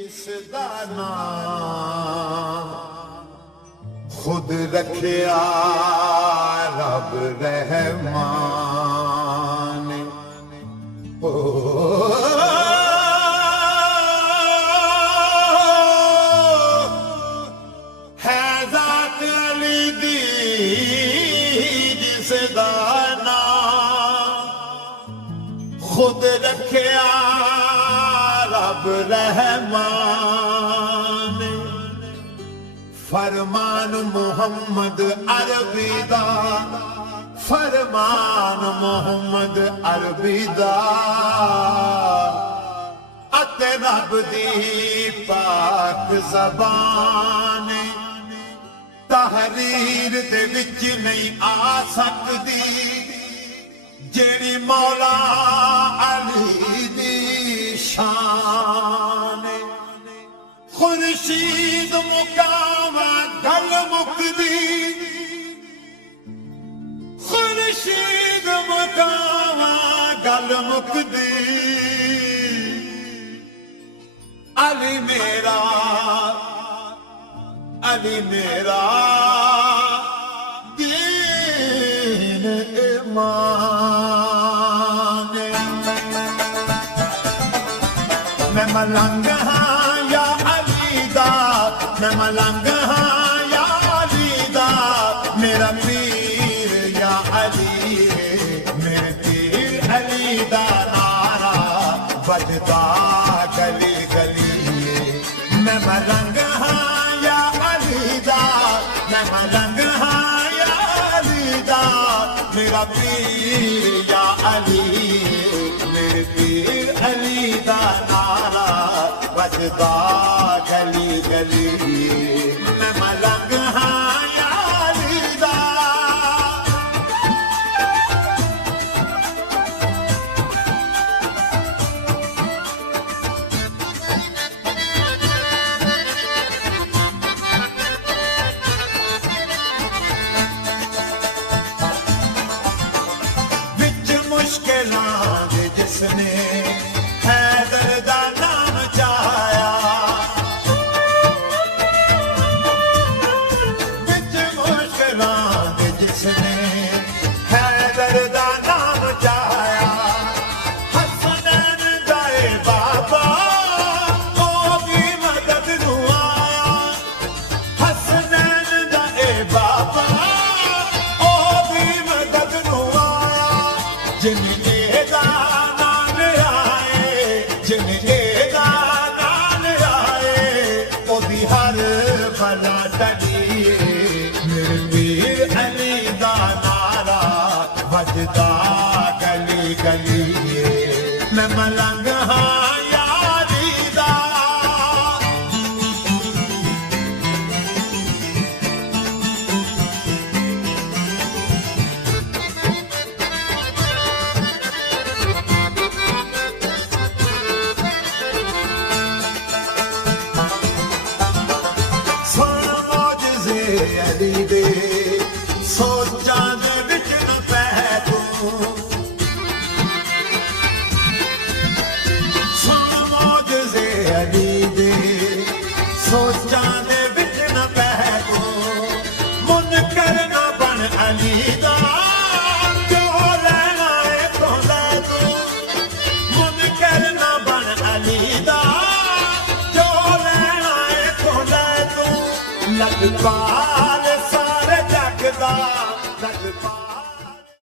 جس دا نام خود رکھیا رب رحمان ہے ذات علی دی جس دا نام خود رکھیا رب رحمان فرمان محمد عربی دا فرمان محمد عربی دا اتے رب دی پاک زبان تحریر دے وچ نہیں آ سکدی جیڑی مولا علی دی شان خورشید مقاما گل مکدی خورشید مقاما گل مکدی علی میرا دین ایمان میں ملنگ ہاں یا علی دا میں ملنگ ہاں یا علی دا میرا پیر یا علی میرے پیر علی دا نعرہ بجدا گلی گلی میں ملنگ ہاں یا علی دا میں ملنگ ہاں یا علی دا میرا پیر یا علی میرے پیر علی دا نعرہ بجدا گلی گلی میں ملنگ ہاں یا علی دا وچ مشکلاں دے جس نے حیدر دا نام چاہیا وچ مشکلاں دے جس نے حیدر دا نام چاہیا حسنین دا اے بابا او بھی مدد نو آیا حسنین دا اے بابا او بھی مدد نو آیا جن بجدا گلی گلی میں ملنگ ہاں یا علی دا سن معجزے علی دے سوچاں دے وچ نہ پے سن معجزے علی دے سوچاں دے وچ نہ پے منکر نہ بن علی دا جو لینا اے تو لے تو منکر نہ بن علی دا جو لینا اے تو لے تو لگ پال سارے جگ دا لگ پال